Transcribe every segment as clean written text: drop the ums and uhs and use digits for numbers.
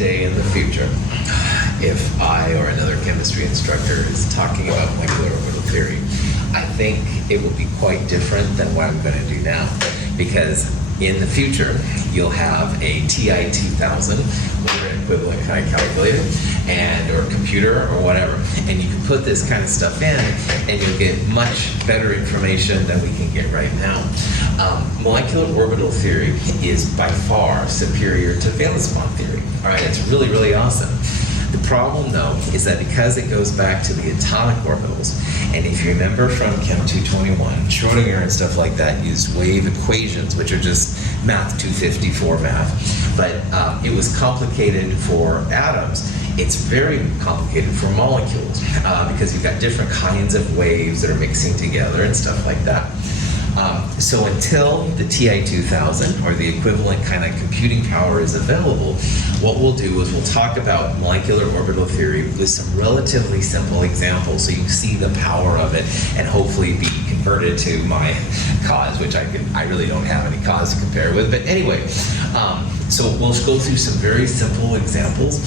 day in the future, if I or another chemistry instructor is talking about molecular orbital theory, I think it will be quite different than what I'm going to do now. Because in the future, you'll have a TI 2000, linear equivalent kind of calculator, or computer, or whatever. And you can put this kind of stuff in, and you'll get much better information than we can get right now. Molecular orbital theory is by far superior to valence bond theory. All right, it's really, really awesome. The problem, though, is that because it goes back to the atomic orbitals, and if you remember from Chem 221, Schrodinger and stuff like that used wave equations, which are just math 250 format, but it was complicated for atoms. It's very complicated for molecules because you've got different kinds of waves that are mixing together and stuff like that. So until the TI 2000 or the equivalent kind of computing power is available, what we'll do is we'll talk about molecular orbital theory with some relatively simple examples so you can see the power of it and hopefully be converted to my cause, which I really don't have any cause to compare with. But anyway, so we'll go through some very simple examples.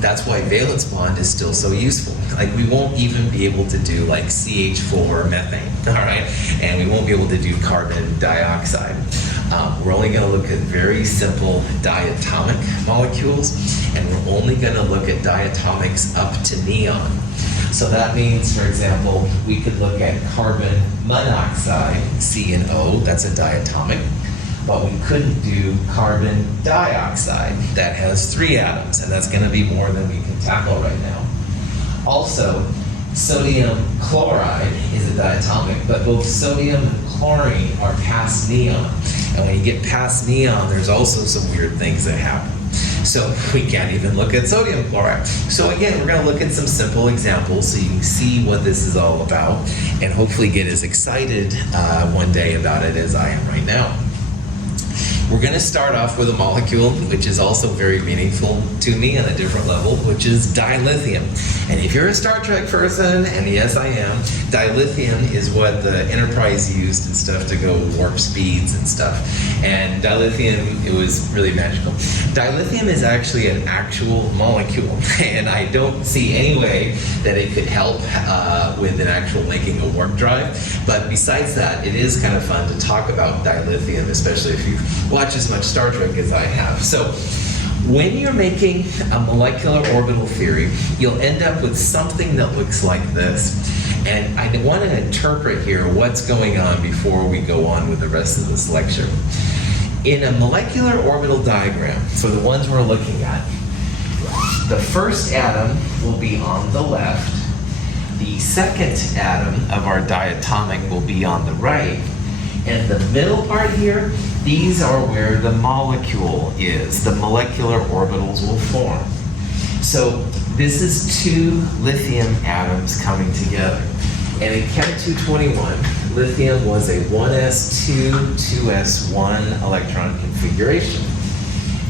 That's why valence bond is still so useful. Like we won't even be able to do like CH4 methane, all right? And we won't be able to do carbon dioxide. We're only going to look at very simple diatomic molecules, and we're only going to look at diatomics up to neon. So that means, for example, we could look at carbon monoxide, C and O, that's a diatomic, but we couldn't do carbon dioxide. That has 3 atoms, and that's going to be more than we can tackle right now. Also, sodium chloride is a diatomic, but both sodium and chlorine are past neon. And when you get past neon, there's also some weird things that happen. So we can't even look at sodium chloride. So again, we're going to look at some simple examples so you can see what this is all about and hopefully get as excited one day about it as I am right now. We're going to start off with a molecule which is also very meaningful to me on a different level, which is dilithium. And if you're a Star Trek person, and yes I am, dilithium is what the Enterprise used and stuff to go warp speeds and stuff. And dilithium, it was really magical. Dilithium is actually an actual molecule, and I don't see any way that it could help with an actual making a warp drive. But besides that, it is kind of fun to talk about dilithium, especially if you watch as much Star Trek as I have. So when you're making a molecular orbital theory, you'll end up with something that looks like this. And I want to interpret here what's going on before we go on with the rest of this lecture. In a molecular orbital diagram, for the ones we're looking at, the first atom will be on the left, the second atom of our diatomic will be on the right, and the middle part here, these are where the molecule is. The molecular orbitals will form. So this is 2 lithium atoms coming together. And in Chem 221, lithium was a 1s2, 2s1 electron configuration.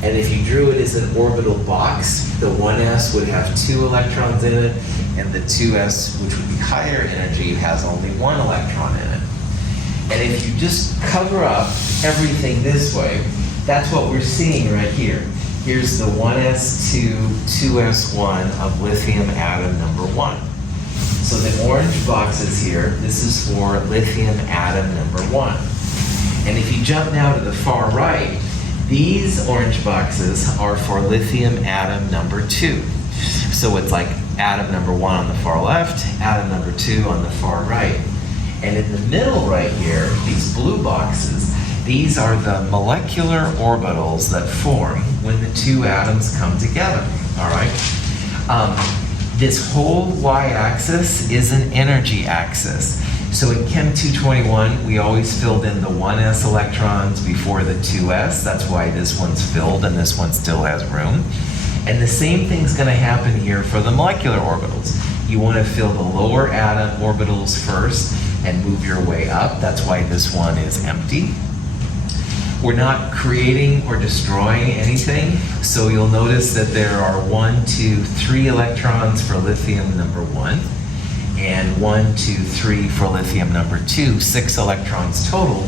And if you drew it as an orbital box, the 1s would have 2 electrons in it, and the 2s, which would be higher energy, has only 1 electron in it. And if you just cover up everything this way, that's what we're seeing right here. Here's the 1s2, 2s1 of lithium atom number 1. So the orange boxes here, this is for lithium atom number 1. And if you jump now to the far right, these orange boxes are for lithium atom number 2. So it's like atom number 1 on the far left, atom number 2 on the far right. And in the middle right here, these blue boxes, these are the molecular orbitals that form when the 2 atoms come together, all right? This whole y-axis is an energy axis. So in Chem 221, we always filled in the 1s electrons before the 2s. That's why this one's filled and this one still has room. And the same thing's going to happen here for the molecular orbitals. You want to fill the lower atom orbitals first and move your way up. That's why this one is empty. We're not creating or destroying anything, so you'll notice that there are 1, 2, 3 electrons for lithium number 1, and 1, 2, 3 for lithium number 2, 6 electrons total.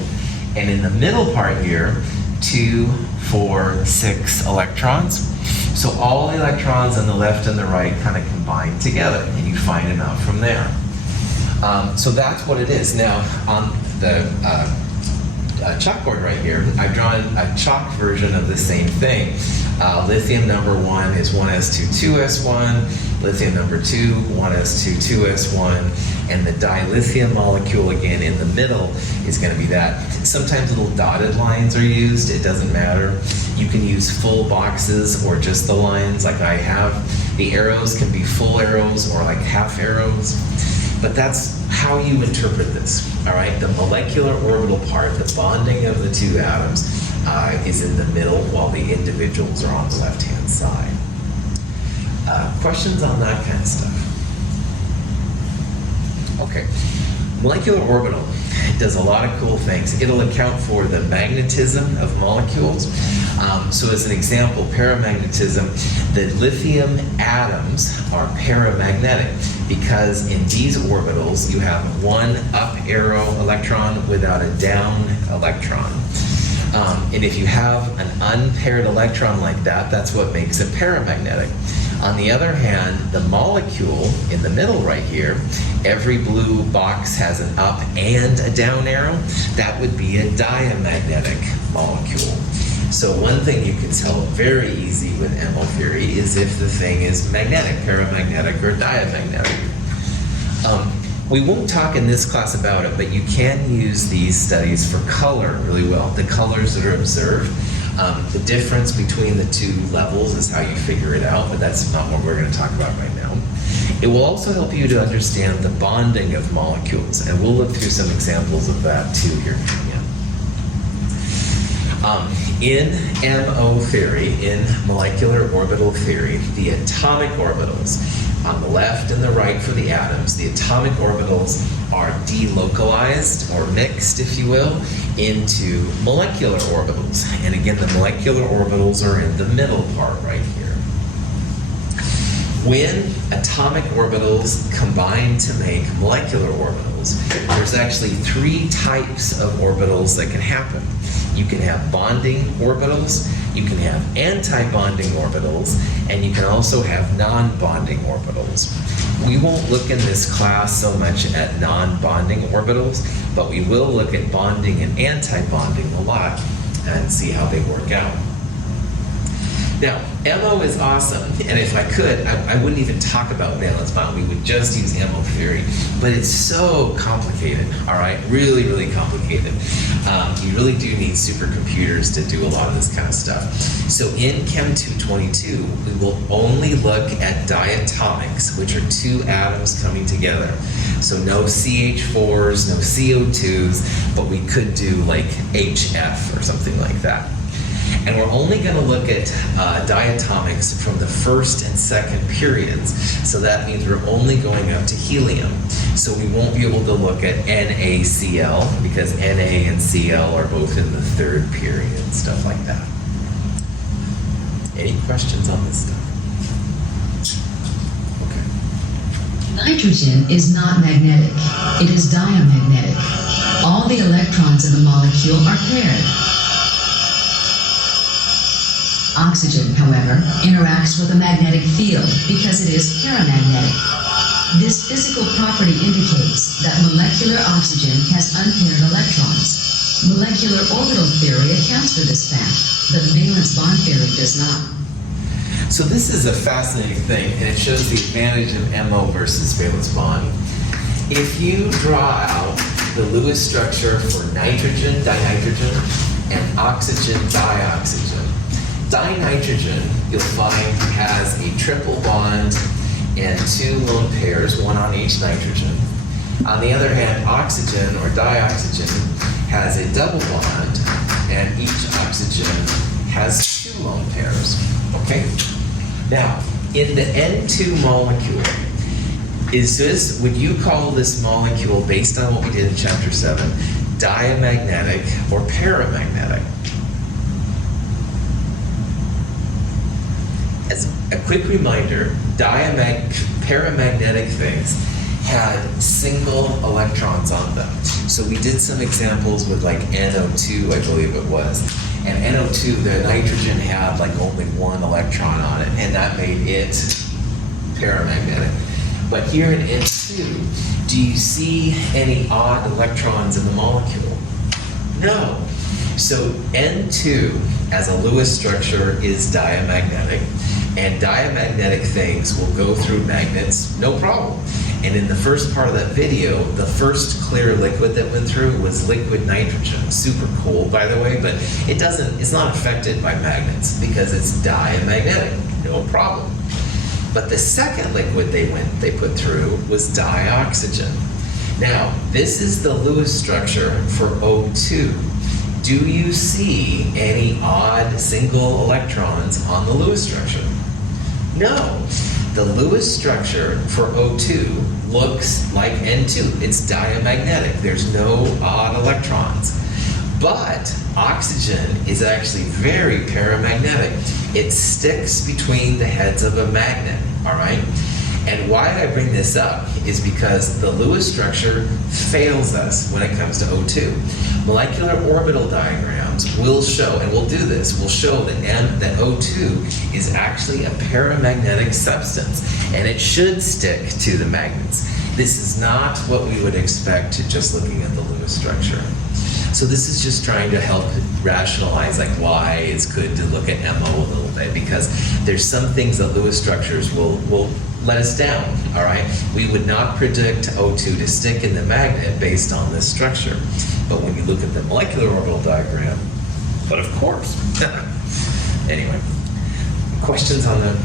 And in the middle part here, 2, 4, 6 electrons. So all the electrons on the left and the right kind of combine together, and you find them out from there. So that's what it is. Now, on the chalkboard right here, I've drawn a chalk version of the same thing. Lithium number 1 is 1s2, 2s1. Lithium number 2, 1s2, 2s1. And the dilithium molecule, again, in the middle is going to be that. Sometimes little dotted lines are used. It doesn't matter. You can use full boxes or just the lines like I have. The arrows can be full arrows or like half arrows. But that's how you interpret this, all right? The molecular orbital part, the bonding of the two atoms, is in the middle while the individuals are on the left-hand side. Questions on that kind of stuff? Okay. Molecular orbital does a lot of cool things. It'll account for the magnetism of molecules. So as an example, paramagnetism, the lithium atoms are paramagnetic because in these orbitals you have one up arrow electron without a down electron. And if you have an unpaired electron like that, that's what makes it paramagnetic. On the other hand, the molecule in the middle right here, every blue box has an up and a down arrow. That would be a diamagnetic molecule. So one thing you can tell very easy with MO theory is if the thing is magnetic, paramagnetic, or diamagnetic. We won't talk in this class about it, but you can use these studies for color really well. The colors that are observed. The difference between the two levels is how you figure it out, but that's not what we're going to talk about right now. It will also help you to understand the bonding of molecules, and we'll look through some examples of that too here. In MO theory, in molecular orbital theory, the atomic orbitals, on the left and the right for the atoms, the atomic orbitals are delocalized, or mixed, if you will, into molecular orbitals. And again, the molecular orbitals are in the middle part right here. When atomic orbitals combine to make molecular orbitals, there's actually 3 types of orbitals that can happen. You can have bonding orbitals, you can have anti-bonding orbitals, and you can also have non-bonding orbitals. We won't look in this class so much at non-bonding orbitals, but we will look at bonding and anti-bonding a lot and see how they work out. Now, MO is awesome, and if I could, I wouldn't even talk about valence bond. We would just use MO theory, but it's so complicated, all right? Really, really complicated. You really do need supercomputers to do a lot of this kind of stuff. So in Chem 222, we will only look at diatomics, which are 2 atoms coming together. So no CH4s, no CO2s, but we could do like HF or something like that. And we're only going to look at diatomics from the first and second periods. So that means we're only going up to helium. So we won't be able to look at NaCl because Na and Cl are both in the 3rd period, stuff like that. Any questions on this stuff? Okay. Nitrogen is not magnetic. It is diamagnetic. All the electrons in the molecule are paired. Oxygen, however, interacts with a magnetic field because it is paramagnetic. This physical property indicates that molecular oxygen has unpaired electrons. Molecular orbital theory accounts for this fact, but valence bond theory does not. So this is a fascinating thing, and it shows the advantage of MO versus valence bond. If you draw out the Lewis structure for nitrogen, dihydrogen, and oxygen, dioxygen, dinitrogen, you'll find, has a triple bond and 2 lone pairs, 1 on each nitrogen. On the other hand, oxygen or dioxygen has a double bond, and each oxygen has 2 lone pairs. Okay? Now, in the N2 molecule, would you call this molecule, based on what we did in Chapter 7, diamagnetic or paramagnetic? As a quick reminder, paramagnetic things had single electrons on them. So we did some examples with like NO2, I believe it was. And NO2, the nitrogen had like only one electron on it, and that made it paramagnetic. But here in N2, do you see any odd electrons in the molecule? No. So N2, as a Lewis structure, is diamagnetic, and diamagnetic things will go through magnets, no problem. And in the first part of that video, the first clear liquid that went through was liquid nitrogen. Super cool, by the way, but it's not affected by magnets because it's diamagnetic, no problem. But the second liquid they put through was dioxygen. Now, this is the Lewis structure for O2. Do you see any odd single electrons on the Lewis structure? No. The Lewis structure for O2 looks like N2. It's diamagnetic. There's no odd electrons. But oxygen is actually very paramagnetic. It sticks between the heads of a magnet, all right? And why I bring this up is because the Lewis structure fails us when it comes to O2. Molecular orbital diagrams will show, and we'll do this, will show that O2 is actually a paramagnetic substance, and it should stick to the magnets. This is not what we would expect just looking at the Lewis structure. So this is just trying to help rationalize like why it's good to look at MO a little bit, because there's some things that Lewis structures will let us down, all right? We would not predict O2 to stick in the magnet based on this structure. But when you look at the molecular orbital diagram, but of course. Anyway, questions on the...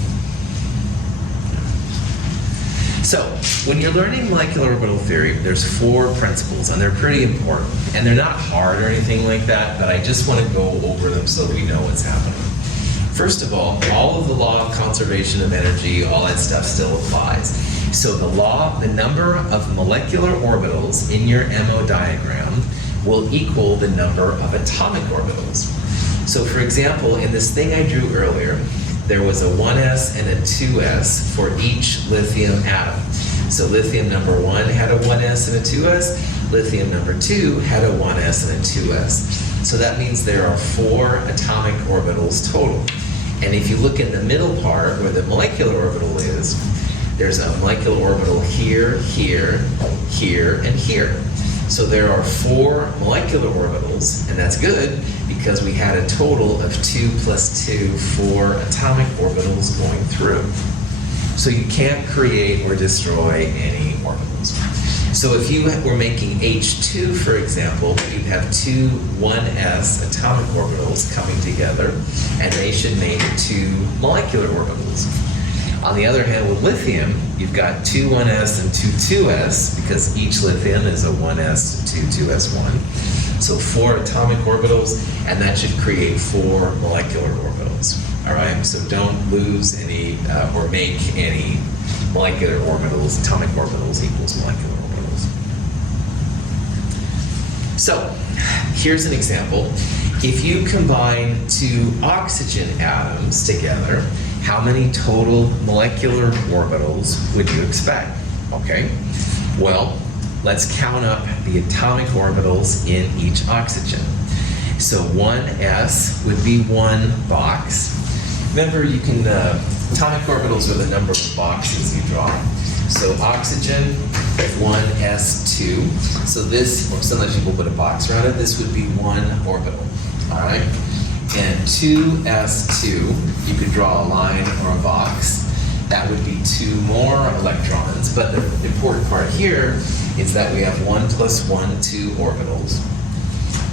So, when you're learning molecular orbital theory, there's 4 principles, and they're pretty important. And they're not hard or anything like that, but I just want to go over them so we know what's happening. First of all of the law of conservation of energy, all that stuff still applies. So the number of molecular orbitals in your MO diagram will equal the number of atomic orbitals. So for example, in this thing I drew earlier, there was a 1s and a 2s for each lithium atom. So lithium number 1 had a 1s and a 2s, lithium number 2 had a 1s and a 2s. So that means there are 4 atomic orbitals total. And if you look at the middle part where the molecular orbital is, there's a molecular orbital here, here, here, and here. So there are 4 molecular orbitals, and that's good because we had a total of 2 plus 2, 4 atomic orbitals going through. So you can't create or destroy any orbitals. So if you were making H2, for example, you'd have 2 1s atomic orbitals coming together, and they should make 2 molecular orbitals. On the other hand, with lithium, you've got 2 1s and 2 2s, because each lithium is a 1s, 2 2s1. So 4 atomic orbitals, and that should create 4 molecular orbitals. All right, so don't lose any or make any molecular orbitals. Atomic orbitals equals molecular orbitals. So here's an example. If you combine 2 oxygen atoms together, how many total molecular orbitals would you expect? Okay, well, let's count up the atomic orbitals in each oxygen. So 1s would be 1 box. Remember, you can, atomic orbitals are the number of boxes you draw. So oxygen, 1s2. So this, or sometimes people put a box around it, this would be 1 orbital, all right? And 2s2, you could draw a line or a box. That would be 2 more electrons. But the important part here is that we have 1 plus 1, 2 orbitals.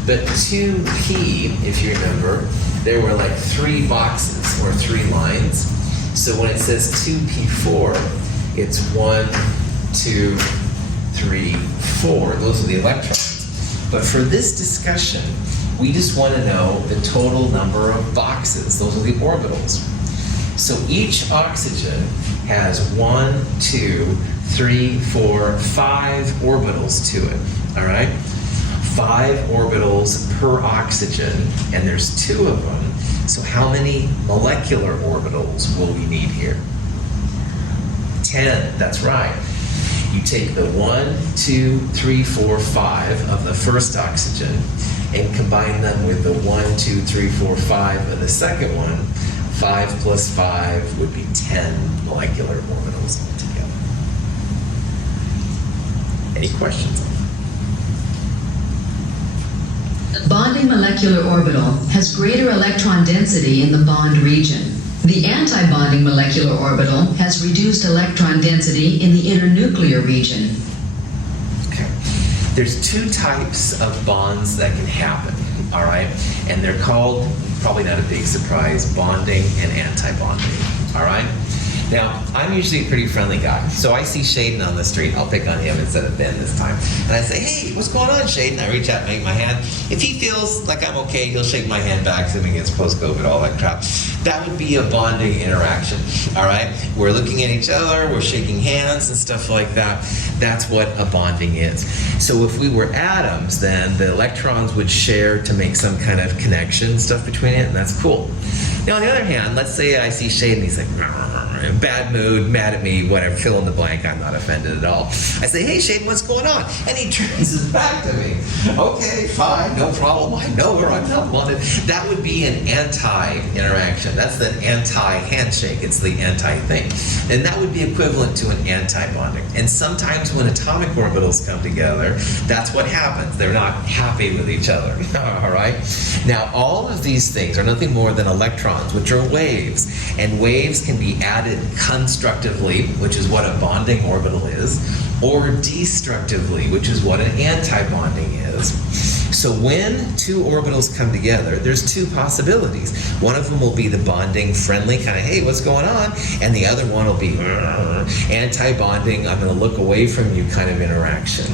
But 2p, if you remember, there were like 3 boxes or 3 lines. So when it says 2p4, it's 1, 2, 3, 4. Those are the electrons. But for this discussion, we just want to know the total number of boxes. Those are the orbitals. So each oxygen has 1, 2, 3, 4, 5 orbitals to it, all right? 5 orbitals per oxygen, and there's 2 of them. So how many molecular orbitals will we need here? 10, that's right. You take the 1, 2, 3, 4, 5 of the first oxygen and combine them with the 1, 2, 3, 4, 5 of the second one. 5 plus 5 would be 10 molecular orbitals altogether. Any questions? The bonding molecular orbital has greater electron density in the bond region. The antibonding molecular orbital has reduced electron density in the internuclear region. Okay. There's two types of bonds that can happen, all right? And they're called, probably not a big surprise, bonding and antibonding, all right? Now, I'm usually a pretty friendly guy, so I see Shaden on the street, I'll pick on him instead of Ben this time. And I say, hey, what's going on, Shaden? I reach out and make my hand. If he feels like I'm okay, he'll shake my hand back, assuming it's post-COVID, all that crap. That would be a bonding interaction, all right? We're looking at each other, we're shaking hands and stuff like that. That's what a bonding is. So if we were atoms, then the electrons would share to make some kind of connection stuff between it, and that's cool. Now, on the other hand, let's say I see Shaden, he's like, in bad mood, mad at me, whatever, fill in the blank, I'm not offended at all. I say, hey, Shaden, what's going on? And he turns his back to me. Okay, fine, no problem, I know where I'm not wanted. That would be an anti-interaction. That's the anti-handshake, it's the anti-thing. And that would be equivalent to an anti-bonding. And sometimes when atomic orbitals come together, that's what happens. They're not happy with each other, all right? Now, all of these things are nothing more than electrons, which are waves. And waves can be added constructively, which is what a bonding orbital is, or destructively, which is what an antibonding is. So when two orbitals come together, there's two possibilities. One of them will be the bonding friendly, kind of, hey, what's going on? And the other one will be anti-bonding, I'm going to look away from you kind of interaction.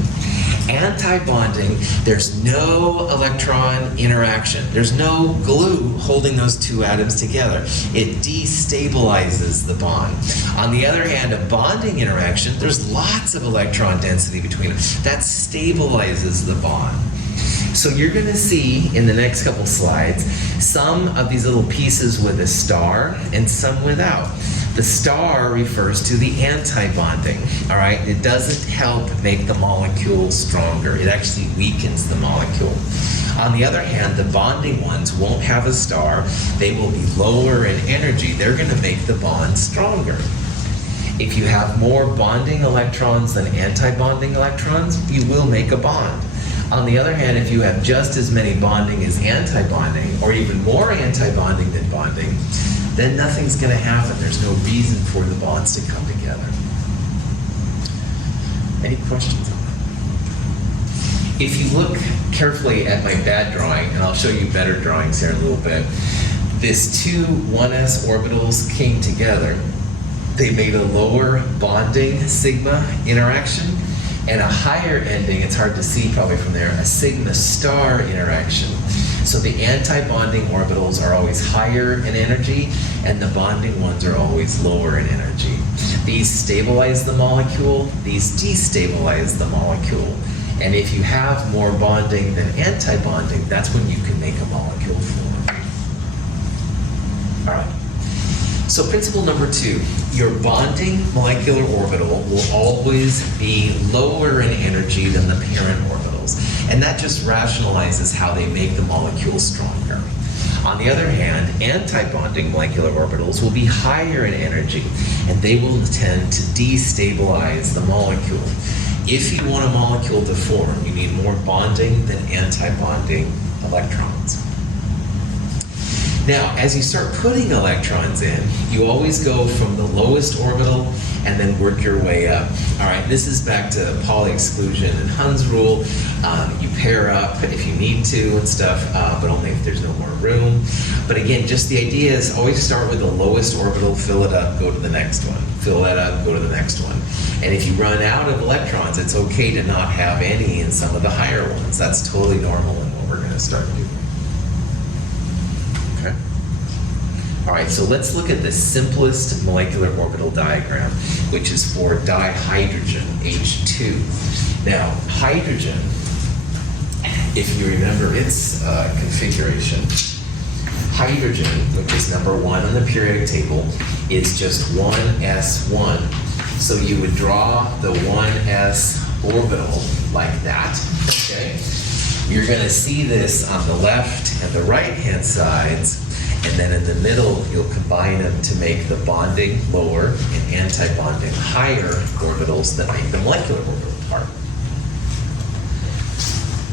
Anti-bonding, there's no electron interaction. There's no glue holding those two atoms together. It destabilizes the bond. On the other hand, a bonding interaction, there's lots of electron density between them. That stabilizes the bond. So you're going to see in the next couple slides some of these little pieces with a star and some without. The star refers to the anti-bonding, all right? It doesn't help make the molecule stronger. It actually weakens the molecule. On the other hand, the bonding ones won't have a star. They will be lower in energy. They're going to make the bond stronger. If you have more bonding electrons than anti-bonding electrons, you will make a bond. On the other hand, if you have just as many bonding as anti-bonding, or even more anti-bonding than bonding, then nothing's going to happen. There's no reason for the bonds to come together. Any questions on that? If you look carefully at my bad drawing, and I'll show you better drawings here in a little bit, these two 1s orbitals came together. They made a lower bonding sigma interaction and a higher ending, it's hard to see probably from there, a sigma star interaction. So the anti-bonding orbitals are always higher in energy, and the bonding ones are always lower in energy. These stabilize the molecule, these destabilize the molecule. And if you have more bonding than anti-bonding, that's when you can make a molecule form. All right. So principle number 2, your bonding molecular orbital will always be lower in energy than the parent orbitals. And that just rationalizes how they make the molecule stronger. On the other hand, anti-bonding molecular orbitals will be higher in energy, and they will tend to destabilize the molecule. If you want a molecule to form, you need more bonding than anti-bonding electrons. Now, as you start putting electrons in, you always go from the lowest orbital and then work your way up. All right, this is back to Pauli exclusion and Hund's rule. You pair up if you need to and stuff, but only if there's no more room. But again, just the idea is always start with the lowest orbital, fill it up, go to the next one. Fill that up, go to the next one. And if you run out of electrons, it's okay to not have any in some of the higher ones. That's totally normal and what we're going to start doing. Okay. All right, so let's look at the simplest molecular orbital diagram, which is for dihydrogen, H2. Now, hydrogen, if you remember its configuration, hydrogen, which is number 1 on the periodic table, is just 1s1 So you would draw the 1s orbital like that, okay? You're going to see this on the left and the right-hand sides, and then in the middle, you'll combine them to make the bonding lower and anti-bonding higher orbitals that make the molecular orbital part.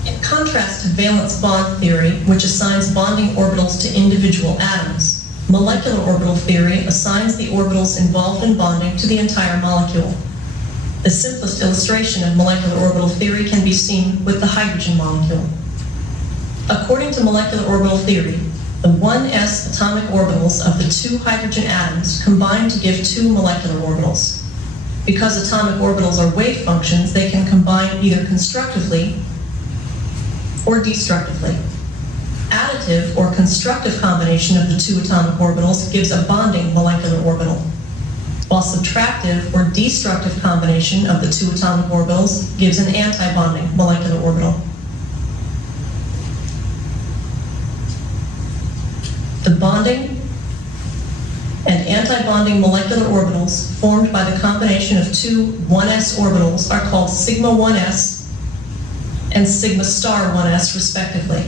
In contrast to valence bond theory, which assigns bonding orbitals to individual atoms, molecular orbital theory assigns the orbitals involved in bonding to the entire molecule. The simplest illustration of molecular orbital theory can be seen with the hydrogen molecule. According to molecular orbital theory, the 1s atomic orbitals of the two hydrogen atoms combine to give two molecular orbitals. Because atomic orbitals are wave functions, they can combine either constructively or destructively. Additive or constructive combination of the two atomic orbitals gives a bonding molecular orbital, while subtractive or destructive combination of the two atomic orbitals gives an anti-bonding molecular orbital. The bonding and anti-bonding molecular orbitals formed by the combination of two 1s orbitals are called sigma 1s and sigma star 1s respectively.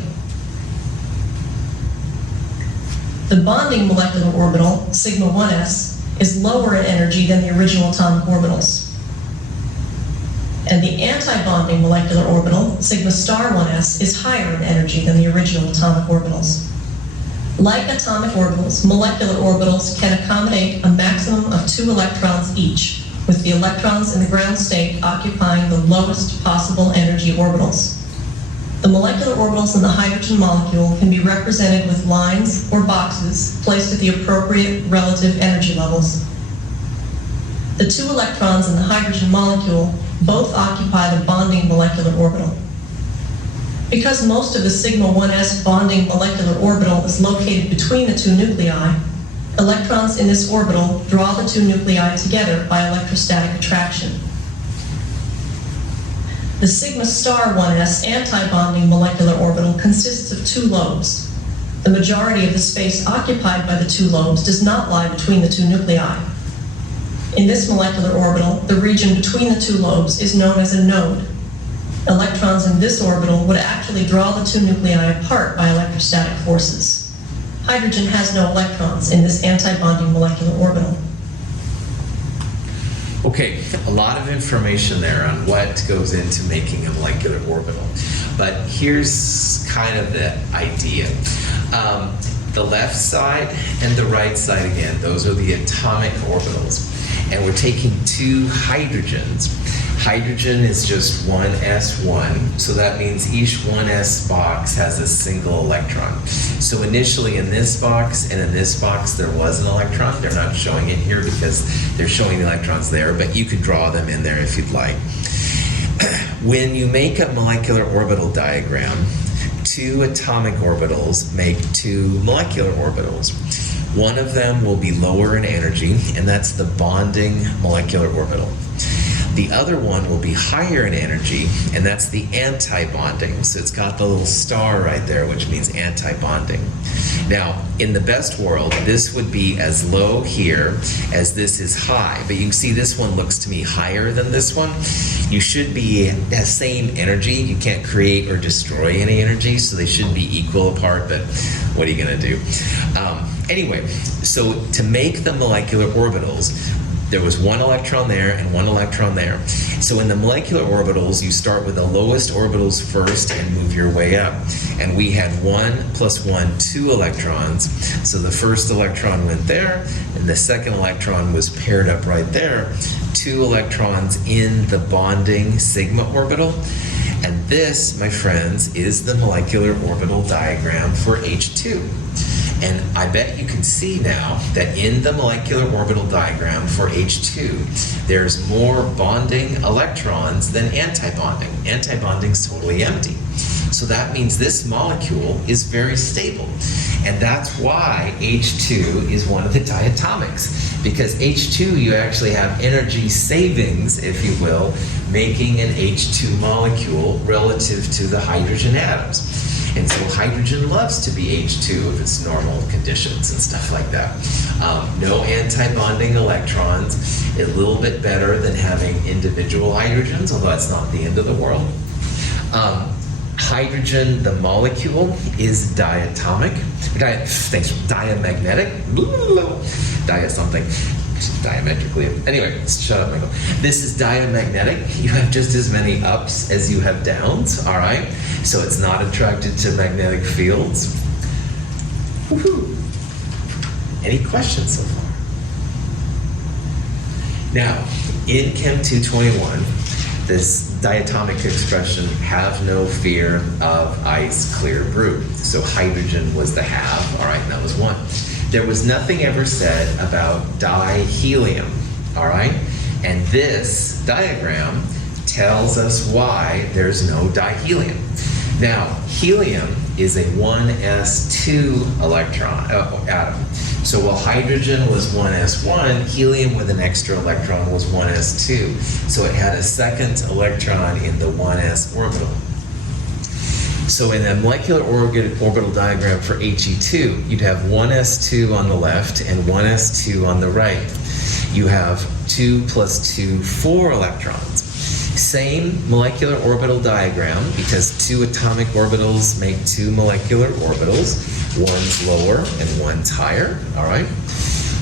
The bonding molecular orbital, sigma 1s, is lower in energy than the original atomic orbitals. And the anti-bonding molecular orbital, sigma star 1s, is higher in energy than the original atomic orbitals. Like atomic orbitals, molecular orbitals can accommodate a maximum of 2 electrons each, with the electrons in the ground state occupying the lowest possible energy orbitals. The molecular orbitals in the hydrogen molecule can be represented with lines or boxes placed at the appropriate relative energy levels. The 2 electrons in the hydrogen molecule both occupy the bonding molecular orbital. Because most of the sigma 1s bonding molecular orbital is located between the 2 nuclei, electrons in this orbital draw the 2 nuclei together by electrostatic attraction. The sigma star 1s anti-bonding molecular orbital consists of 2 lobes. The majority of the space occupied by the 2 lobes does not lie between the 2 nuclei. In this molecular orbital, the region between the 2 lobes is known as a node. Electrons in this orbital would actually draw the 2 nuclei apart by electrostatic forces. Hydrogen has no electrons in this anti-bonding molecular orbital. Okay, a lot of information there on what goes into making a molecular orbital. But here's kind of the idea. The left side and the right side, again, those are the atomic orbitals. And we're taking 2 hydrogens. Hydrogen is just 1s1, so that means each 1s box has a single electron. So initially in this box and in this box there was an electron. They're not showing it here because they're showing the electrons there, but you could draw them in there if you'd like. When you make a molecular orbital diagram, 2 atomic orbitals make 2 molecular orbitals. One of them will be lower in energy, and that's the bonding molecular orbital. The other one will be higher in energy, and that's the anti-bonding. So it's got the little star right there, which means anti-bonding. Now, in the best world, this would be as low here as this is high. But you can see this one looks to me higher than this one. You should be the same energy. You can't create or destroy any energy, so they should be equal apart, but what are you going to do? Anyway, so to make the molecular orbitals, there was 1 electron there and 1 electron there. So in the molecular orbitals, you start with the lowest orbitals first and move your way up. And we had 1 + 1, 2 electrons. So the first electron went there, and the second electron was paired up right there. 2 electrons in the bonding sigma orbital. And this, my friends, is the molecular orbital diagram for H2. And I bet you can see now that in the molecular orbital diagram for H2, there's more bonding electrons than anti-bonding. Anti-bonding is totally empty. So that means this molecule is very stable. And that's why H2 is one of the diatomics. Because H2, you actually have energy savings, if you will, making an H2 molecule relative to the hydrogen atoms. And so hydrogen loves to be H2 if it's normal conditions and stuff like that. No antibonding electrons, a little bit better than having individual hydrogens, although it's not the end of the world. Hydrogen, the molecule, is diatomic. Diamagnetic. Dia something. Diametrically. Anyway, shut up, Michael. This is diamagnetic. You have just as many ups as you have downs, all right? So it's not attracted to magnetic fields. Woohoo! Any questions so far? Now, in Chem 221, this diatomic expression, have no fear of ice clear brew. So hydrogen was the have, all right, and that was one. There was nothing ever said about dihelium, all right? And this diagram tells us why there's no dihelium. Now, helium is a 1s2 electron atom. So while hydrogen was 1s1, helium with an extra electron was 1s2. So it had a second electron in the 1s orbital. So in a molecular orbital diagram for He2, you'd have 1s2 on the left and 1s2 on the right. You have 2 plus 2, 4 electrons. Same molecular orbital diagram, because 2 atomic orbitals make 2 molecular orbitals. One's lower and one's higher, all right?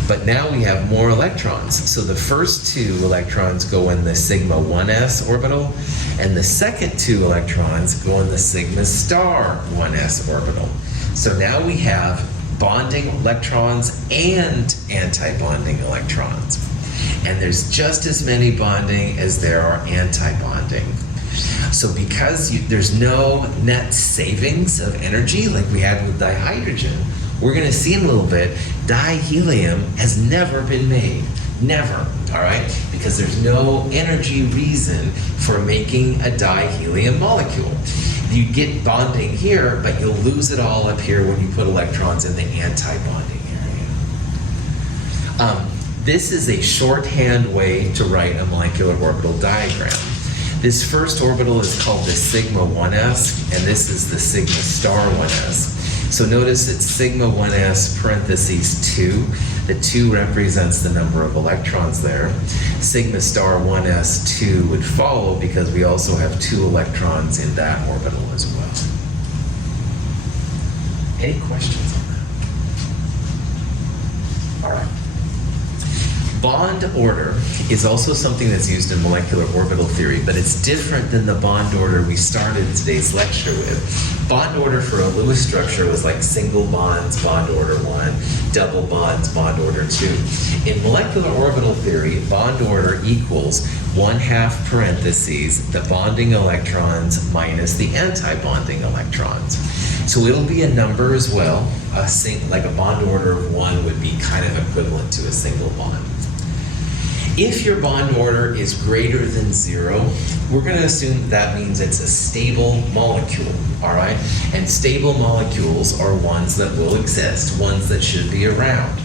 But now we have more electrons. So the first 2 electrons go in the sigma 1s orbital, and the second 2 electrons go in the sigma star 1s orbital. So now we have bonding electrons and antibonding electrons. And there's just as many bonding as there are antibonding. So because there's no net savings of energy like we had with dihydrogen, we're going to see in a little bit, dihelium has never been made. Never, all right? Because there's no energy reason for making a dihelium molecule. You get bonding here, but you'll lose it all up here when you put electrons in the antibonding area. This is a shorthand way to write a molecular orbital diagram. This first orbital is called the sigma 1s, and this is the sigma star 1s. So notice it's sigma 1s parentheses 2. The 2 represents the number of electrons there. Sigma star 1s 2 would follow because we also have 2 electrons in that orbital as well. Any questions on that? All right. Bond order is also something that's used in molecular orbital theory, but it's different than the bond order we started today's lecture with. Bond order for a Lewis structure was like single bonds, bond order 1, double bonds, bond order 2. In molecular orbital theory, bond order equals 1/2 parentheses the bonding electrons minus the antibonding electrons. So it'll be a number as well. Like a bond order of 1 would be kind of equivalent to a single bond. If your bond order is greater than 0, we're going to assume that means it's a stable molecule, all right? And stable molecules are ones that will exist, ones that should be around.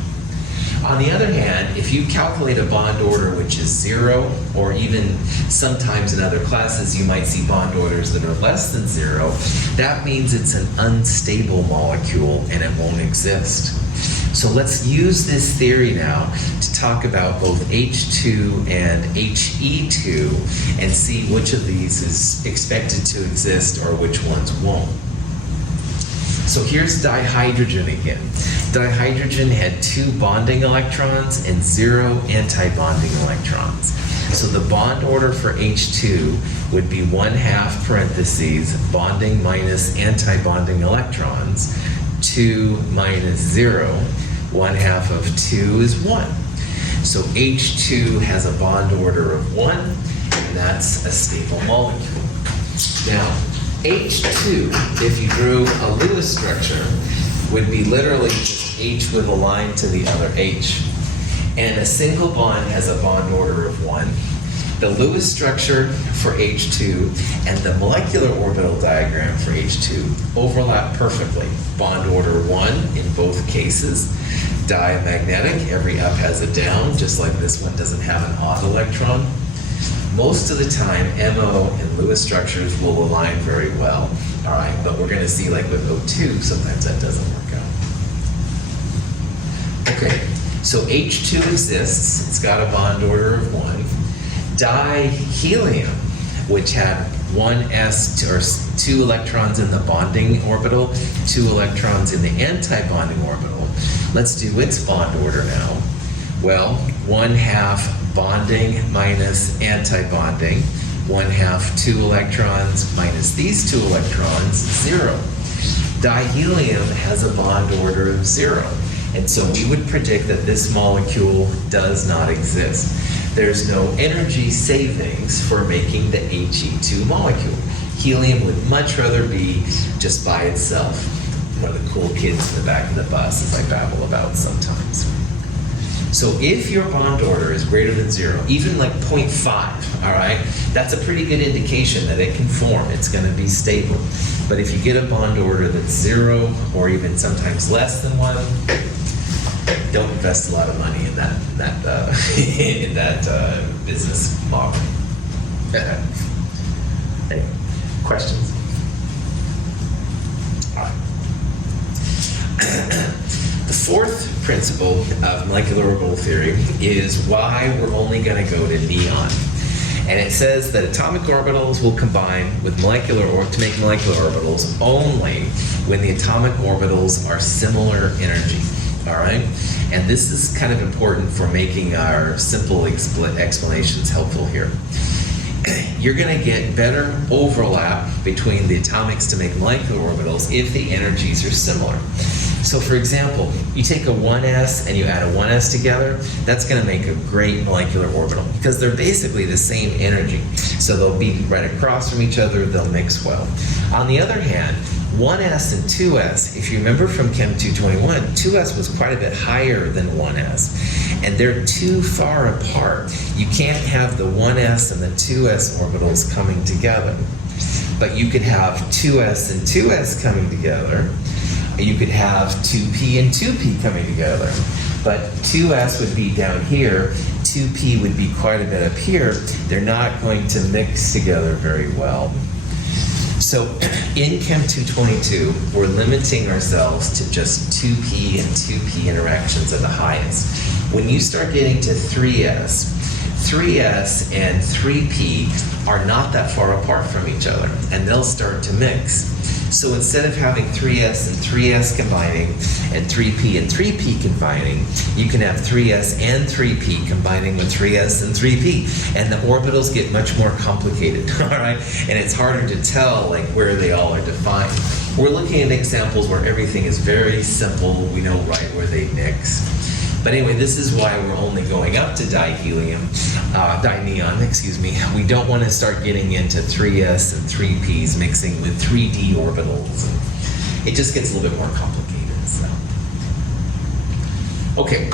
On the other hand, if you calculate a bond order which is 0, or even sometimes in other classes you might see bond orders that are less than 0, that means it's an unstable molecule and it won't exist. So let's use this theory now to talk about both H2 and He2 and see which of these is expected to exist or which ones won't. So here's dihydrogen again. Dihydrogen had 2 bonding electrons and 0 antibonding electrons. So the bond order for H2 would be 1/2 parentheses bonding minus antibonding electrons, 2 minus 0. 1/2 of 2 is 1. So H2 has a bond order of 1, and that's a stable molecule. Now, H2, if you drew a Lewis structure, would be literally just H with a line to the other H. And a single bond has a bond order of 1. The Lewis structure for H2 and the molecular orbital diagram for H2 overlap perfectly. Bond order 1 in both cases. Diamagnetic, every up has a down, just like this one doesn't have an odd electron. Most of the time, MO and Lewis structures will align very well, all right? But we're gonna see like with O2, sometimes that doesn't work out. Okay, so H2 exists, it's got a bond order of 1. Dihelium, which had 1s or 2 electrons in the bonding orbital, 2 electrons in the antibonding orbital. Let's do its bond order now. Well, 1/2 bonding minus antibonding, 1/2 2 electrons minus these 2 electrons, 0. Dihelium has a bond order of 0. And so we would predict that this molecule does not exist. There's no energy savings for making the He2 molecule. Helium would much rather be just by itself. One of the cool kids in the back of the bus, as I babble about sometimes. So if your bond order is greater than 0, even like 0.5, all right, that's a pretty good indication that it can form. It's going to be stable. But if you get a bond order that's 0 or even sometimes less than 1, don't invest a lot of money in that in that business model. Anyway, questions? All right. The fourth principle of molecular orbital theory is why we're only going to go to neon. And it says that atomic orbitals will combine with to make molecular orbitals only when the atomic orbitals are similar energy. All right? And this is kind of important for making our simple explanations helpful here. You're going to get better overlap between the atomics to make molecular orbitals if the energies are similar. So for example, you take a 1s and you add a 1s together, that's going to make a great molecular orbital because they're basically the same energy. So they'll be right across from each other, they'll mix well. On the other hand, 1s and 2s, if you remember from Chem 221, 2s was quite a bit higher than 1s. And they're too far apart. You can't have the 1s and the 2s orbitals coming together. But you could have 2s and 2s coming together. You could have 2p and 2p coming together. But 2s would be down here, 2p would be quite a bit up here. They're not going to mix together very well. So in Chem 222, we're limiting ourselves to just 2p and 2p interactions at the highest. When you start getting to 3s and 3p are not that far apart from each other, and they'll start to mix. So instead of having 3s and 3s combining and 3p and 3p combining, you can have 3s and 3p combining with 3s and 3p, and the orbitals get much more complicated, all right? And it's harder to tell like where they all are defined. We're looking at examples where everything is very simple. We know right where they mix. But anyway, this is why we're only going up to dineon. We don't want to start getting into 3s and 3p's mixing with 3d orbitals. It just gets a little bit more complicated. So. Okay,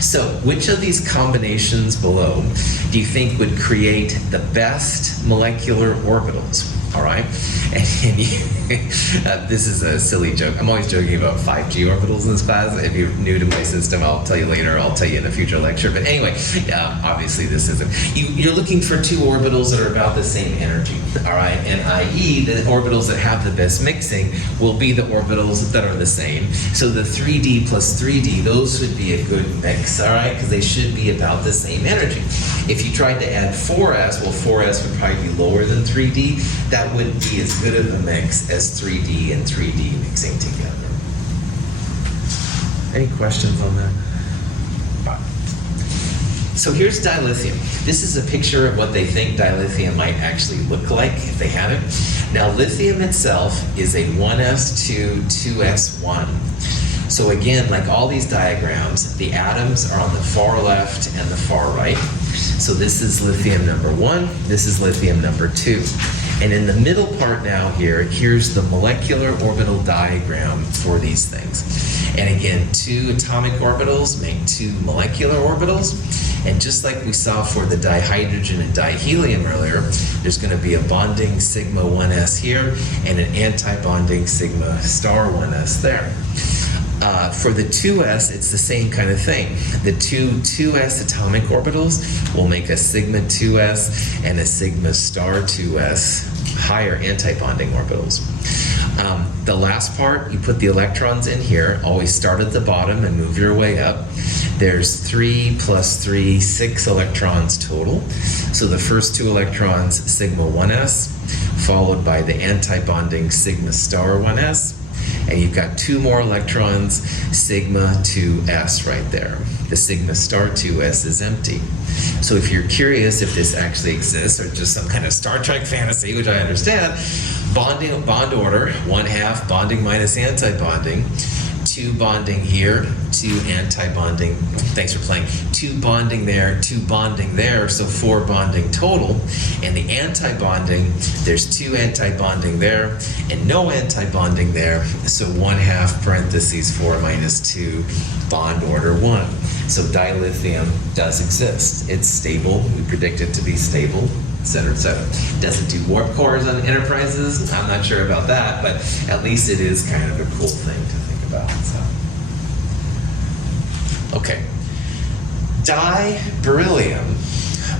so which of these combinations below do you think would create the best molecular orbitals? All right, and this is a silly joke. I'm always joking about 5G orbitals in this class. If you're new to my system, I'll tell you later. I'll tell you in a future lecture. But anyway, obviously this isn't. You're looking for 2 orbitals that are about the same energy. All right, and i.e. the orbitals that have the best mixing will be the orbitals that are the same. So the 3D plus 3D, those would be a good mix. All right, because they should be about the same energy. If you tried to add 4s, well, 4s would probably be lower than 3D. That wouldn't be as good of a mix as 3D and 3D mixing together. Any questions on that? So here's dilithium. This is a picture of what they think dilithium might actually look like if they had it. Now lithium itself is a 1s2, 2s1. So again, like all these diagrams, the atoms are on the far left and the far right. So this is lithium number 1, this is lithium number 2. And in the middle part now here, here's the molecular orbital diagram for these things. And again, 2 atomic orbitals make 2 molecular orbitals. And just like we saw for the dihydrogen and dihelium earlier, there's going to be a bonding sigma 1s here and an anti-bonding sigma star 1s there. For the 2s, it's the same kind of thing. The two 2s atomic orbitals will make a sigma 2s and a sigma star 2s higher antibonding orbitals. The last part, you put the electrons in here. Always start at the bottom and move your way up. There's 3 plus 3, 6 electrons total. So the first 2 electrons, sigma 1s, followed by the antibonding sigma star 1s. And you've got 2 more electrons, sigma 2s right there. The sigma star 2s is empty. So if you're curious if this actually exists or just some kind of Star Trek fantasy, which I understand, bond order, 1/2 bonding minus antibonding, 2 bonding here, 2 antibonding, thanks for playing, 2 bonding there, 2 bonding there, so 4 bonding total. And the antibonding, there's 2 antibonding there and no antibonding there, so 1/2 parentheses 4 minus 2, bond order 1. So dilithium does exist. It's stable, we predict it to be stable, etc., etc. Does it do warp cores on Enterprises? I'm not sure about that, but at least it is kind of a cool thing to think about. So. Okay. Beryllium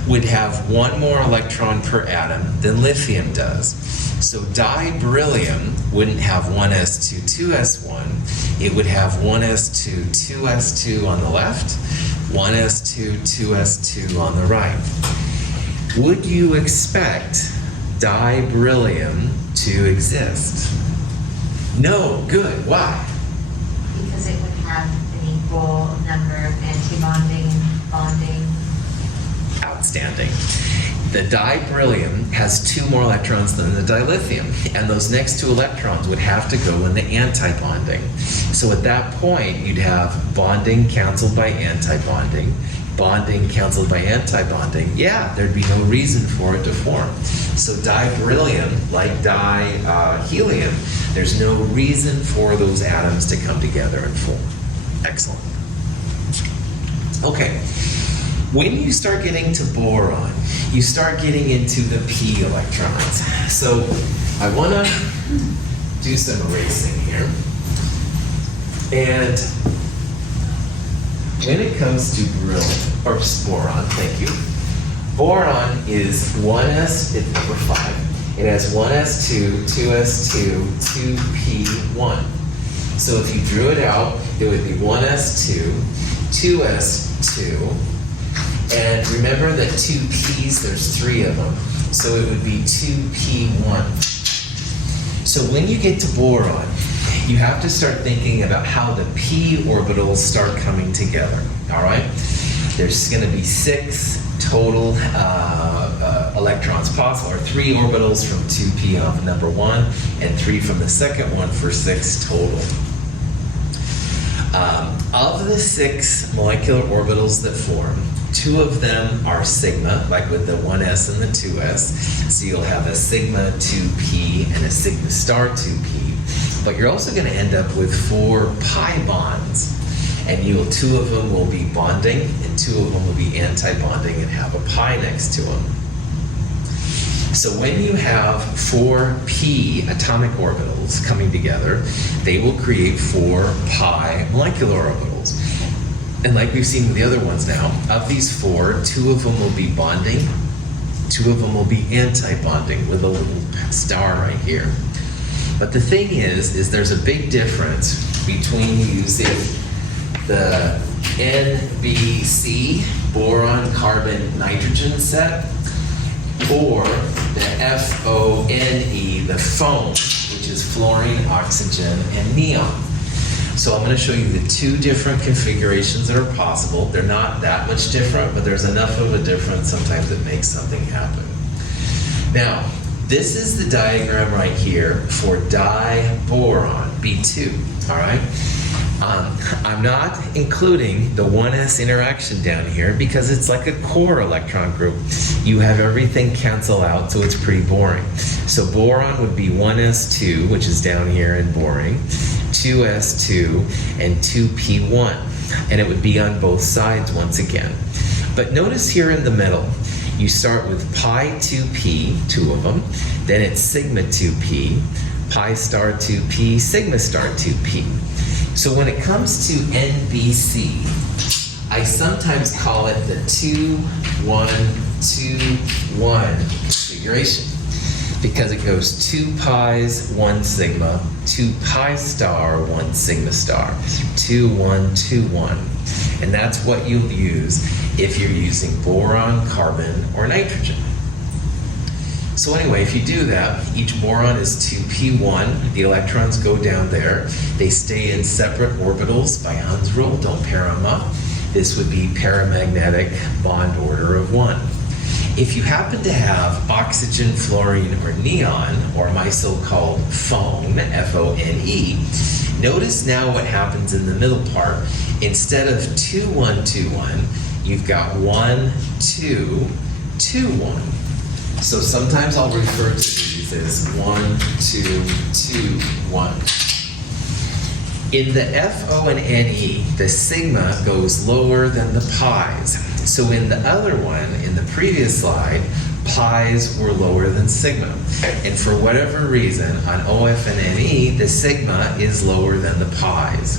would have 1 more electron per atom than lithium does. So beryllium wouldn't have 1s2, 2s1. It would have 1s2, 2s2 on the left, 1s2, 2s2 on the right. Would you expect beryllium to exist? No. Good. Why? Because it would have an equal number of antibonding, bonding. Outstanding. The beryllium has 2 more electrons than the dilithium, and those next 2 electrons would have to go in the antibonding. So at that point, you'd have bonding canceled by antibonding, bonding canceled by antibonding. Yeah, there'd be no reason for it to form. So beryllium, like helium, there's no reason for those atoms to come together and form. Excellent. Okay. When you start getting to boron, you start getting into the p electrons. So I want to do some erasing here. And when it comes to beryllium, or boron, thank you. Boron is 1s, it's number 5. It has 1s2, 2s2, 2p1. So if you drew it out, it would be 1s2, 2s2, and remember that 2 p's, there's 3 of them. So it would be 2p1. So when you get to boron, you have to start thinking about how the p orbitals start coming together, all right? There's going to be 6 total electrons possible, or 3 orbitals from 2p on number 1, and 3 from the second one for 6 total. Of the 6 molecular orbitals that form, 2 of them are sigma, like with the 1s and the 2s. So you'll have a sigma 2p and a sigma star 2p. But you're also going to end up with 4 pi bonds. And 2 of them will be bonding, and 2 of them will be anti-bonding and have a pi next to them. So when you have 4p atomic orbitals coming together, they will create 4 pi molecular orbitals. And like we've seen with the other ones now, of these 4, 2 of them will be bonding, 2 of them will be anti-bonding with a little star right here. But the thing is there's a big difference between using the NBC, boron, carbon, nitrogen set, or the FONE, the foam, which is fluorine, oxygen, and neon. So I'm going to show you the 2 different configurations that are possible. They're not that much different, but there's enough of a difference sometimes it makes something happen. Now, this is the diagram right here for diboron, B2, all right? I'm not including the 1s interaction down here because it's like a core electron group. You have everything cancel out, so it's pretty boring. So boron would be 1s2, which is down here and boring, 2s2, and 2p1. And it would be on both sides once again. But notice here in the middle, you start with pi 2p, 2 of them, then it's sigma 2p, pi star 2p, sigma star 2p. So when it comes to NBC, I sometimes call it the 2-1-2-1 configuration because it goes 2 pi's, 1 sigma, 2 pi star, 1 sigma star, 2-1-2-1. And that's what you'll use if you're using boron, carbon, or nitrogen. So anyway, if you do that, each boron is 2p1. The electrons go down there. They stay in separate orbitals by Hund's rule. Don't pair them up. This would be paramagnetic bond order of 1. If you happen to have oxygen, fluorine, or neon, or my so-called phone, F-O-N-E, notice now what happens in the middle part. Instead of 2-1-2-1, you've got 1-2-2-1. So sometimes I'll refer to these as 1-2-2-1. In the FO and NE, the sigma goes lower than the pi's. So in the other one, in the previous slide, pi's were lower than sigma. And for whatever reason, on OF and NE, the sigma is lower than the pi's.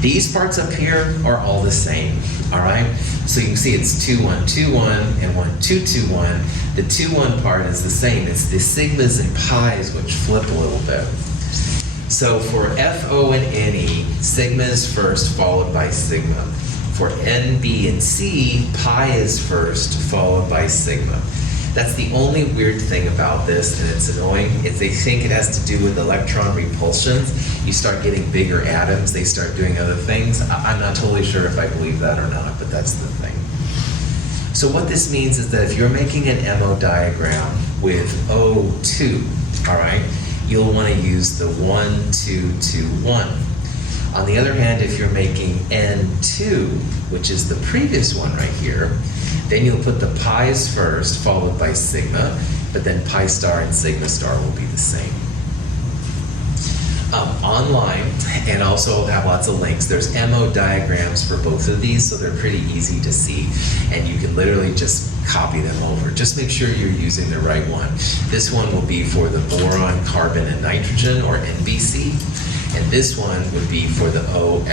These parts up here are all the same, all right? So you can see it's 2-1-2-1 and 1-2-2-1. The 2-1 part is the same. It's the sigmas and pi's which flip a little bit. So for FO and NE, sigma is first, followed by sigma. For NB and C, pi is first, followed by sigma. That's the only weird thing about this, and it's annoying, is they think it has to do with electron repulsions. You start getting bigger atoms, they start doing other things. I'm not totally sure if I believe that or not, but that's the thing. So what this means is that if you're making an MO diagram with O2, all right, you'll want to use the 1-2-2-1. On the other hand, if you're making N2, which is the previous one right here, then you'll put the pi's first, followed by sigma, but then pi star and sigma star will be the same. Online, and also I'll have lots of links, there's MO diagrams for both of these, so they're pretty easy to see, and you can literally just copy them over. Just make sure you're using the right one. This one will be for the boron, carbon, and nitrogen, or NBC, and this one would be for the OF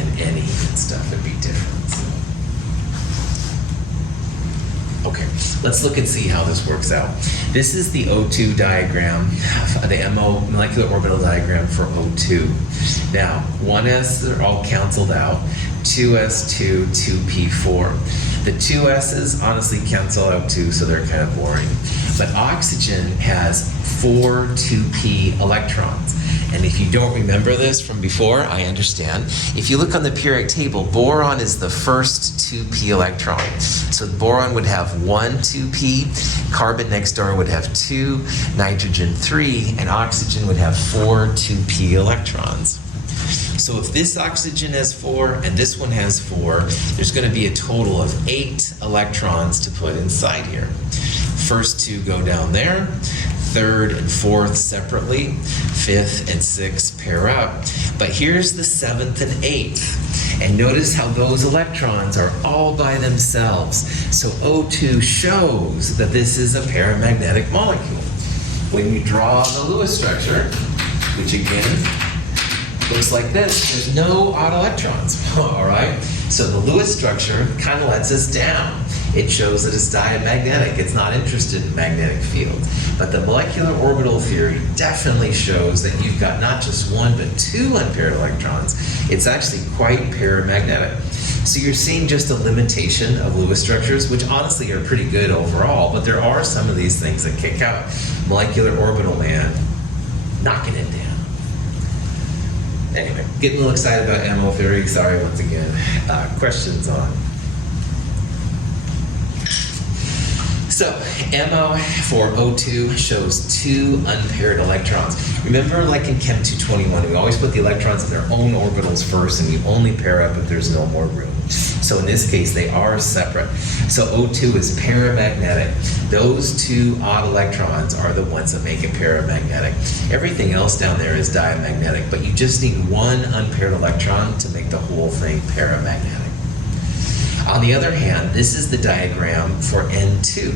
and NE and stuff. It'd be different. So. Okay, let's look and see how this works out. This is the O2 diagram, the MO molecular orbital diagram for O2. Now, 1s are all canceled out, 2s2, 2p4. The 2s's honestly cancel out too, so they're kind of boring. But oxygen has 4 2p electrons. And if you don't remember this from before, I understand. If you look on the periodic table, boron is the first 2p electron. So boron would have 1 2p, carbon next door would have 2, nitrogen 3, and oxygen would have 4 2p electrons. So if this oxygen has 4 and this one has 4, there's going to be a total of 8 electrons to put inside here. First 2 go down there, third and fourth separately, fifth and sixth pair up. But here's the 7th and 8th. And notice how those electrons are all by themselves. So O2 shows that this is a paramagnetic molecule. When you draw the Lewis structure, which again looks like this, there's no odd electrons, all right? So the Lewis structure kind of lets us down. It shows that it's diamagnetic. It's not interested in magnetic fields. But the molecular orbital theory definitely shows that you've got not just 1 but 2 unpaired electrons. It's actually quite paramagnetic. So you're seeing just a limitation of Lewis structures, which honestly are pretty good overall, but there are some of these things that kick out. Molecular orbital, man, knocking it down. Anyway, getting a little excited about MO theory. Sorry once again. Questions on? So, MO for O2 shows 2 unpaired electrons. Remember, like in Chem 221, we always put the electrons in their own orbitals first, and you only pair up if there's no more room. So in this case, they are separate. So O2 is paramagnetic. Those 2 odd electrons are the ones that make it paramagnetic. Everything else down there is diamagnetic, but you just need 1 unpaired electron to make the whole thing paramagnetic. On the other hand, this is the diagram for N2.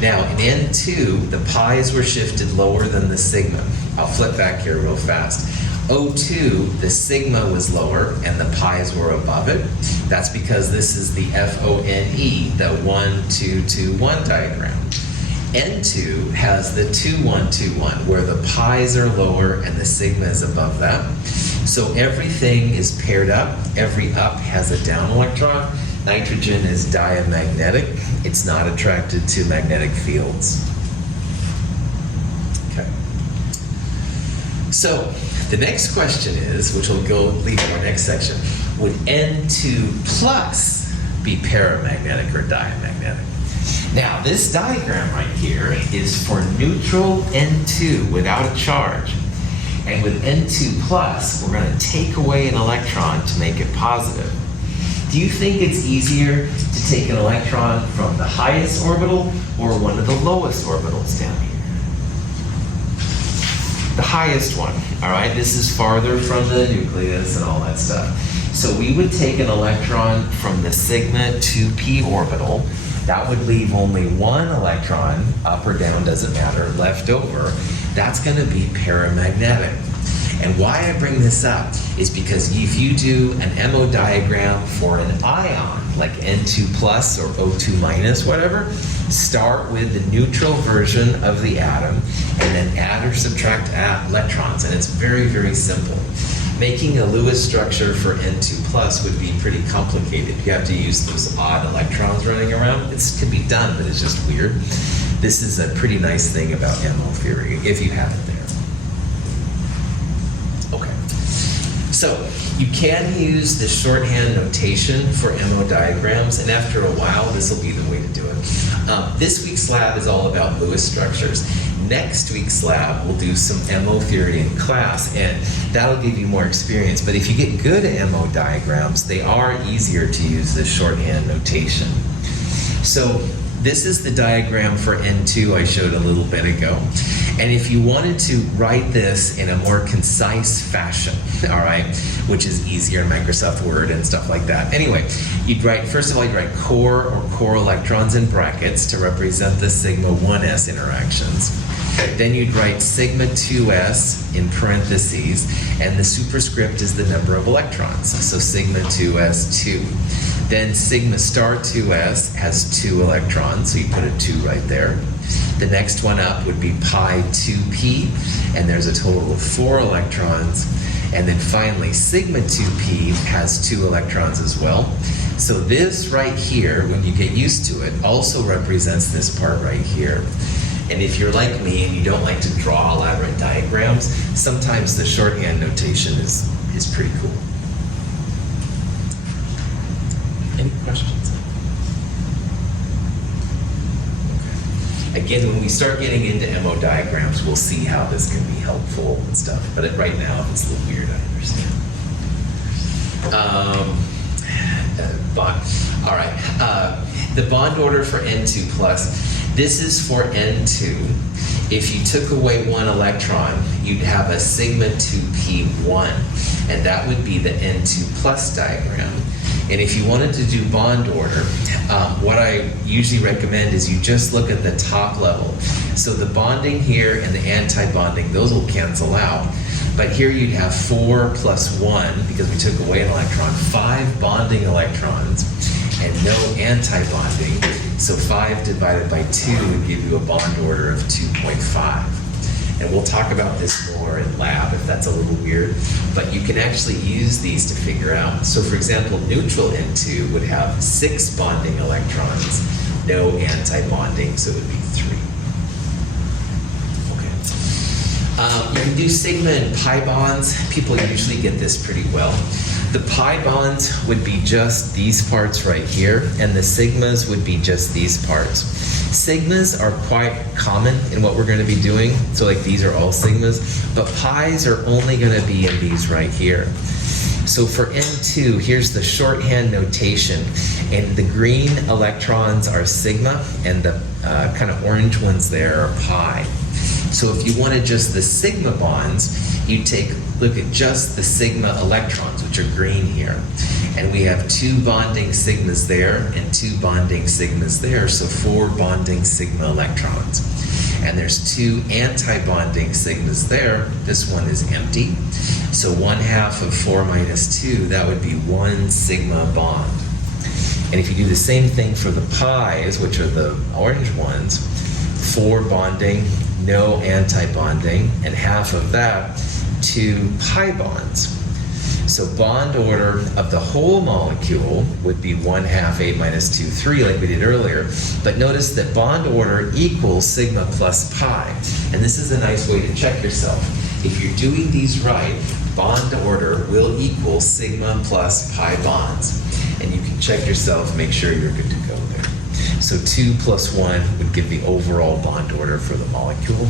Now, in N2, the pi's were shifted lower than the sigma. I'll flip back here real fast. O2, the sigma was lower and the pi's were above it. That's because this is the FONE, the 1, 2, 2, 1 diagram. N2 has the 2, 1, 2, 1, where the pi's are lower and the sigma is above that. So everything is paired up. Every up has a down electron. Nitrogen is diamagnetic. It's not attracted to magnetic fields. Okay. So the next question is, which will go lead to our next section, would N2 plus be paramagnetic or diamagnetic? Now, this diagram right here is for neutral N2 without a charge. And with N2 plus, we're going to take away an electron to make it positive. Do you think it's easier to take an electron from the highest orbital or one of the lowest orbitals down here? The highest one, all right? This is farther from the nucleus and all that stuff. So we would take an electron from the sigma 2p orbital. That would leave only one electron, up or down, doesn't matter, left over. That's going to be paramagnetic. And why I bring this up is because if you do an MO diagram for an ion, like N2 plus or O2 minus, whatever, start with the neutral version of the atom and then add or subtract electrons. And it's very, very simple. Making a Lewis structure for N2 plus would be pretty complicated. You have to use those odd electrons running around. It can be done, but it's just weird. This is a pretty nice thing about MO theory, if you have it there. Okay. So you can use the shorthand notation for MO diagrams, and after a while, this will be the way to do it. This week's lab is all about Lewis structures. Next week's lab, we'll do some MO theory in class, and that'll give you more experience. But if you get good at MO diagrams, they are easier to use the shorthand notation. So this is the diagram for N2 I showed a little bit ago. And if you wanted to write this in a more concise fashion, all right, which is easier in Microsoft Word and stuff like that. Anyway, you'd write, first of all, you'd write core or core electrons in brackets to represent the sigma 1s interactions. Then you'd write sigma 2s in parentheses, and the superscript is the number of electrons. So sigma 2s 2. Then sigma star 2s has 2 electrons, so you put a 2 right there. The next one up would be pi 2p, and there's a total of 4 electrons. And then finally, sigma 2p has 2 electrons as well. So this right here, when you get used to it, also represents this part right here. And if you're like me and you don't like to draw elaborate diagrams, sometimes the shorthand notation is pretty cool. Any questions? Okay. Again, when we start getting into MO diagrams, we'll see how this can be helpful and stuff. But right now, if it's a little weird, I understand. Bond. All right. The bond order for N2 plus. This is for N2. If you took away one electron, you'd have a sigma 2p1, and that would be the N2 plus diagram. And if you wanted to do bond order, what I usually recommend is you just look at the top level. So the bonding here and the anti-bonding, those will cancel out. But here you'd have 4 plus 1, because we took away an electron, 5 bonding electrons, and no anti-bonding. So 5 divided by 2 would give you a bond order of 2.5. And we'll talk about this more in lab if that's a little weird. But you can actually use these to figure out. So for example, neutral N2 would have 6 bonding electrons, no anti-bonding, so it would be 3. Okay. You can do sigma and pi bonds. People usually get this pretty well. The pi bonds would be just these parts right here, and the sigmas would be just these parts. Sigmas are quite common in what we're going to be doing, so like these are all sigmas, but pi's are only going to be in these right here. So for N2, here's the shorthand notation, and the green electrons are sigma, and the kind of orange ones there are pi. So if you wanted just the sigma bonds, you look at just the sigma electrons, which are green here. And we have 2 bonding sigmas there and 2 bonding sigmas there, so 4 bonding sigma electrons. and there's 2 antibonding sigmas there. This one is empty. So 1/2 of 4 minus 2, that would be 1 sigma bond. And if you do the same thing for the pi's, which are the orange ones, 4 bonding, no antibonding, and 1/2 of that, 2 pi bonds. So bond order of the whole molecule would be 1/2 8 minus 2, 3, like we did earlier. But notice that bond order equals sigma plus pi. And this is a nice way to check yourself. If you're doing these right, bond order will equal sigma plus pi bonds. And you can check yourself, make sure you're good to go there. So 2 plus 1 would give the overall bond order for the molecule.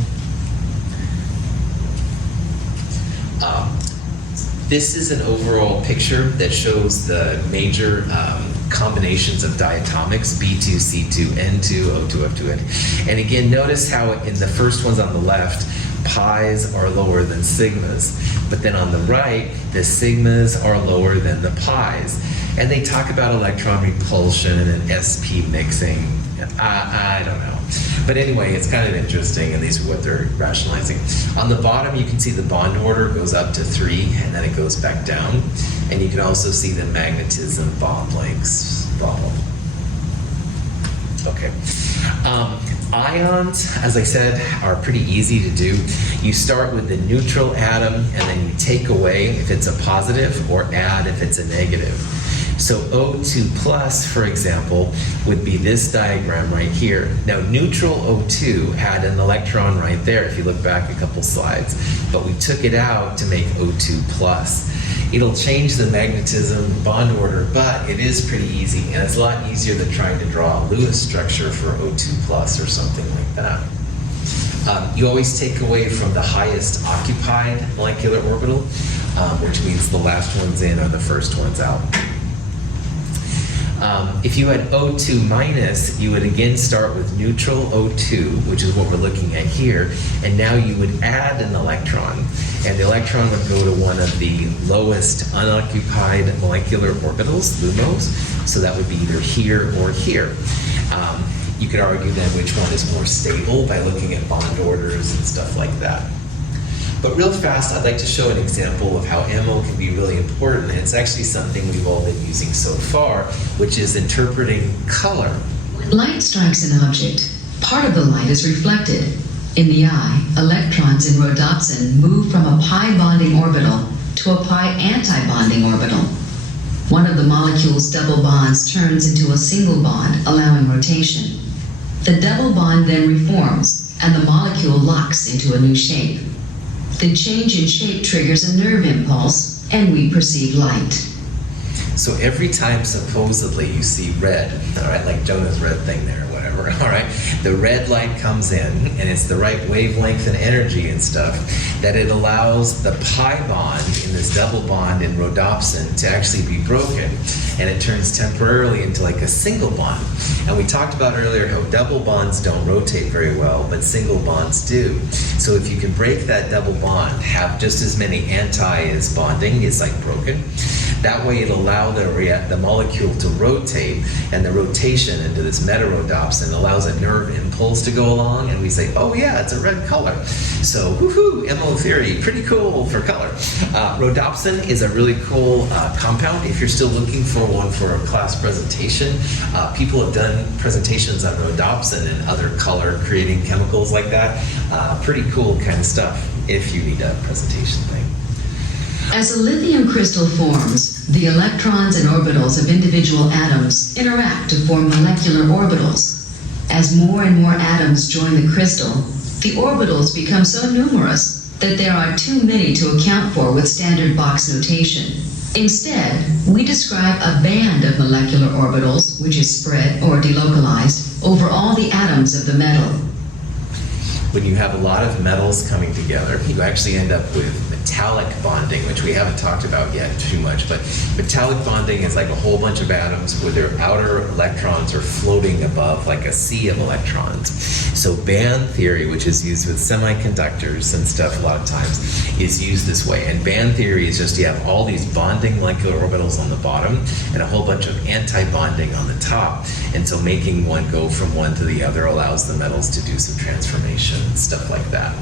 This is an overall picture that shows the major combinations of diatomics, B2, C2, N2, O2, F2, N. And again, notice how in the first ones on the left, pi's are lower than sigmas. But then on the right, the sigmas are lower than the pi's. And they talk about electron repulsion and SP mixing. I don't know. But anyway, it's kind of interesting, and these are what they're rationalizing. On the bottom, you can see the bond order goes up to 3, and then it goes back down. And you can also see the magnetism, bond lengths, blah, blah, blah. Okay. Ions, as I said, are pretty easy to do. You start with the neutral atom, and then you take away if it's a positive or add if it's a negative. So O2 plus, for example, would be this diagram right here. Now, neutral O2 had an electron right there, if you look back a couple slides, but we took it out to make O2 plus. It'll change the magnetism bond order, but it is pretty easy, and it's a lot easier than trying to draw a Lewis structure for O2 plus or something like that. You always take away from the highest occupied molecular orbital, which means the last one's in or the first one's out. If you had O2 minus, you would again start with neutral O2, which is what we're looking at here, and now you would add an electron, and the electron would go to one of the lowest unoccupied molecular orbitals, LUMOs, so that would be either here or here. You could argue then which one is more stable by looking at bond orders and stuff like that. But real fast, I'd like to show an example of how MO can be really important, and it's actually something we've all been using so far, which is interpreting color. When light strikes an object, part of the light is reflected. In the eye, electrons in rhodopsin move from a pi bonding orbital to a pi antibonding orbital. One of the molecule's double bonds turns into a single bond, allowing rotation. The double bond then reforms, and the molecule locks into a new shape. The change in shape triggers a nerve impulse, and we perceive light. So every time supposedly you see red, all right, like Jonah's red thing there, or whatever, all right, the red light comes in, and it's the right wavelength and energy and stuff, that it allows the pi bond in this double bond in rhodopsin to actually be broken, and it turns temporarily into like a single bond. And we talked about earlier how double bonds don't rotate very well, but single bonds do. So if you can break that double bond, have just as many anti as bonding is like broken, that way it'll allow the molecule to rotate, and the rotation into this meta-rhodopsin allows a nerve impulse to go along, and we say, oh yeah, it's a red color. So woohoo, MO theory, pretty cool for color. Rhodopsin is a really cool compound. If you're still looking for one for a class presentation, people have done presentations on rhodopsin and other color creating chemicals like that. Pretty cool kind of stuff if you need a presentation thing. As a lithium crystal forms, the electrons and orbitals of individual atoms interact to form molecular orbitals. As more and more atoms join the crystal, the orbitals become so numerous that there are too many to account for with standard box notation. Instead, we describe a band of molecular orbitals, which is spread or delocalized over all the atoms of the metal. When you have a lot of metals coming together, you actually end up with metallic metallic bonding, which we haven't talked about yet too much, but metallic bonding is like a whole bunch of atoms where their outer electrons are floating above like a sea of electrons. So band theory, which is used with semiconductors and stuff a lot of times, is used this way. And band theory is just you have all these bonding molecular orbitals on the bottom and a whole bunch of anti-bonding on the top. And so making one go from one to the other allows the metals to do some transformation and stuff like that.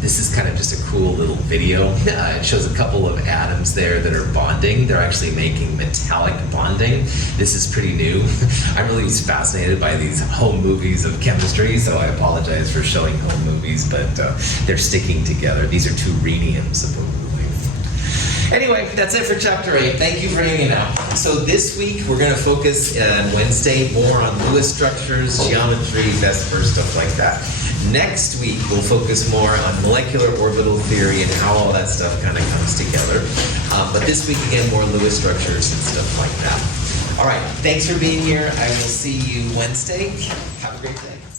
This is kind of just a cool little video. It shows a couple of atoms there that are bonding. They're actually making metallic bonding. This is pretty new. I'm really fascinated by these home movies of chemistry, so I apologize for showing home movies, but they're sticking together. These are two rheniums, supposedly. Anyway, that's it for Chapter 8. Thank you for hanging out. So this week, we're going to focus on Wednesday more on Lewis structures, geometry, VSEPR, stuff like that. Next week, we'll focus more on molecular orbital theory and how all that stuff kind of comes together. But this week, again, more Lewis structures and stuff like that. All right, thanks for being here. I will see you Wednesday. Have a great day.